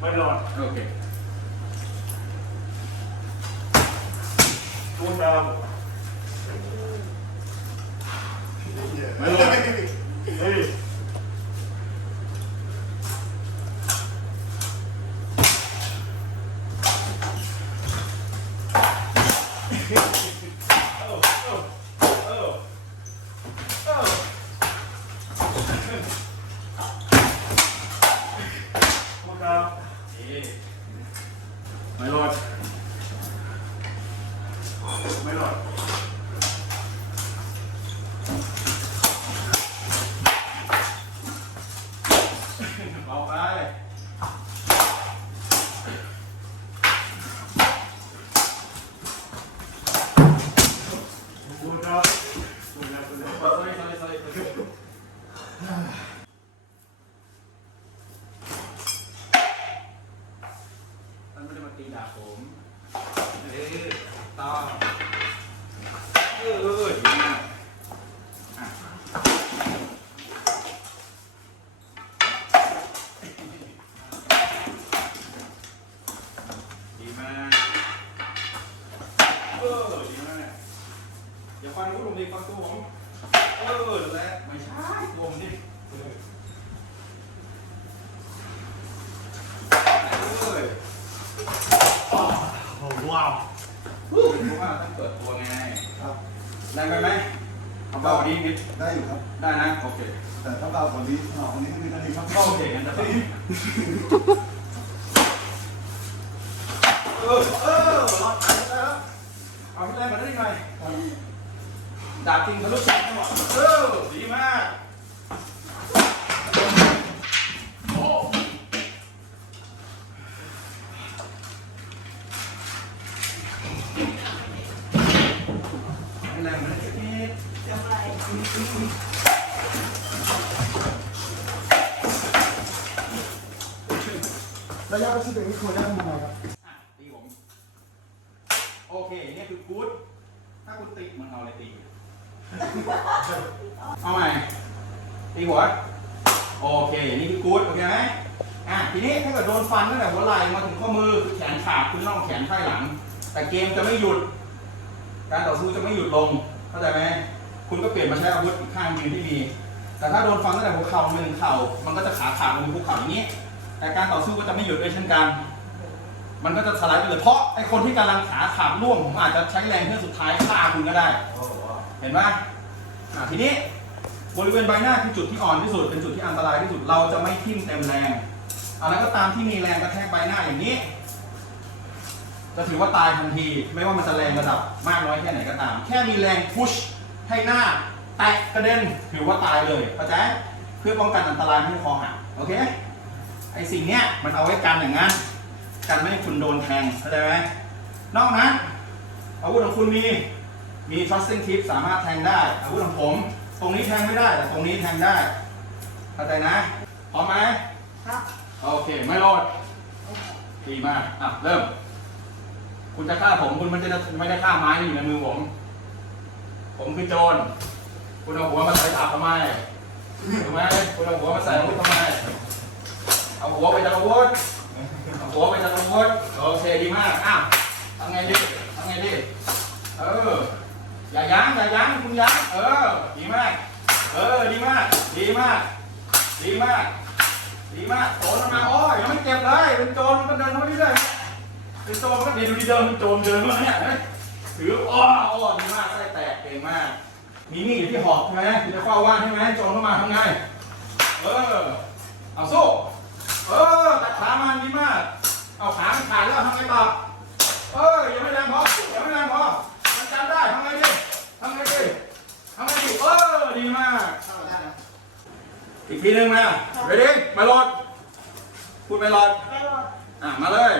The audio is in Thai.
ไม่รอดโอเคตูนดาว ไม่รอด เฮ้ย ตูนดาว ไม่รอด ไม่รอดเบาไป ตูนดาวตูนดาวตูนดาว sorry sorry sorry sorry ท่านไม่ได้มาตีด่าผมเออต่อเออเออเออดีมากอะดีมากเออดีมากอย่าฟันกูลงดีฟันตัวผมเออแล้วไม่ใช่ตัวผมดิเออเออ โอ้ ว้าวรู้ว่าต้องเปิดตัวไงครับได้ไหมไหมเอาเบากว่านี้นิดได้อยู่ครับ ได้นะโอเค แต่ถ้าเบากว่านี้อ๋ออันนี้ไม่ได้ครับก็โอเคงั้นจะไปเออเออรอดไปแล้วเอาที่แรกมาได้ยังไงดาบจริงทะลุชั้นจังหวะเออดีมากโอ้ให้แรงมาได้สักนิด ระยะประชิดอย่างนี้ควรได้ทำไมครับอะตีผม โอเคเนี่ยคือกู๊ดถ้าคุณติมันเอาอะไรตี เอาใหม่ตีหัว โอเค นี่คือกู๊ดโอเคไหมอะทีนี้ถ้าเกิดโดนฟันตั้งแต่หัวไหล่มาถึงข้อมือคือแขนขาดขึ้นน่องแขนไขว้หลัง แต่เกมจะไม่หยุด การต่อสู้จะไม่หยุดลง เข้าใจไหม คุณก็เปลี่ยนมาใช้อาวุธอีกข้างยืนที่มี แต่ถ้าโดนฟันตั้งแต่หัวเข่ามาถึงเข่า มันก็จะขาขาดลงไปภูเขาอย่างนี้ แต่การต่อสู้ก็จะไม่หยุดด้วยเช่นกัน มันก็จะสไลด์ไปเลยเพราะไอคนที่กำลังขาขาดร่วงผมอาจจะใช้แรงเพื่อสุดท้ายฆ่าคุณก็ได้ เห็นไหมอะทีนี้บริเวณใบหน้าคือจุดที่อ่อนที่สุดเป็นจุดที่อันตรายที่สุดเราจะไม่ทิ่มเต็มแรงอะไรก็ตามที่มีแรงกระแทกใบหน้าอย่างนี้ จะถือว่าตายทันที ไม่ว่ามันจะแรงระดับมากน้อยแค่ไหนก็ตาม แค่มีแรงพุช ให้หน้าแตกกระเด็นถือว่าตายเลยเข้าใจเพื่อป้องกันอันตรายไม่ให้คอหักโอเคไอสิ่งเนี้ยมันเอาไว้กันอย่างนั้นกันไม่ให้คุณโดนแทงเข้าใจไหมนอกนั้นอาวุธของคุณมีมี trusting tip สามารถแทงได้ อาวุธของผม ตรงนี้แทงไม่ได้แต่ตรงนี้แทงได้เข้าใจนะพร้อมไหมครับโอเคไม่รอดดีมากอะเริ่ม คุณจะฆ่าผมคุณมันจะไม่ได้ฆ่าไม้ที่อยู่ในมือผม ผมคือโจร คุณเอาหัวมาใส่ดาบทำไมถูกไหมคุณเอาหัวมาใส่อาวุธทำไม เอาหัวไปจับอาวุธเอาหัวไปจับอาวุธโอเคดีมากอะทำไงดีทำไงดี เออ อย่ายั้งอย่ายั้งคุณยั้งเออ ดีมาก เออ ดีมาก ดีมาก ดีมาก ดีมากโจรมันมาโอ้ยยังไม่เจ็บเลย เป็นโจรมันก็เดินเข้ามาเรื่อยเป็นโจรมันก็ดีดูดีเดินเป็นโจรเดินมาเนี่ยเห็นไหม ถืออ้ออ้อดีมากไส้แตกเก่งมาก มีมีดอยู่ที่หอกใช่ไหมคุณจะเฝ้าว่านใช่ไหมโจรเข้ามาทำไง เออ เอาสู้ เออตัดขามันดีมาก เอาขามันขาดแล้วทำไงต่อเออยังไม่แรงพอยังไม่แรงพอมันจำได้ทำไงดีทำไงดีทำไงดีเออดีมากอีกทีหนึงมาเรดี้มาหลอดพูดไม่หลอดไม่รอดอะมาเลย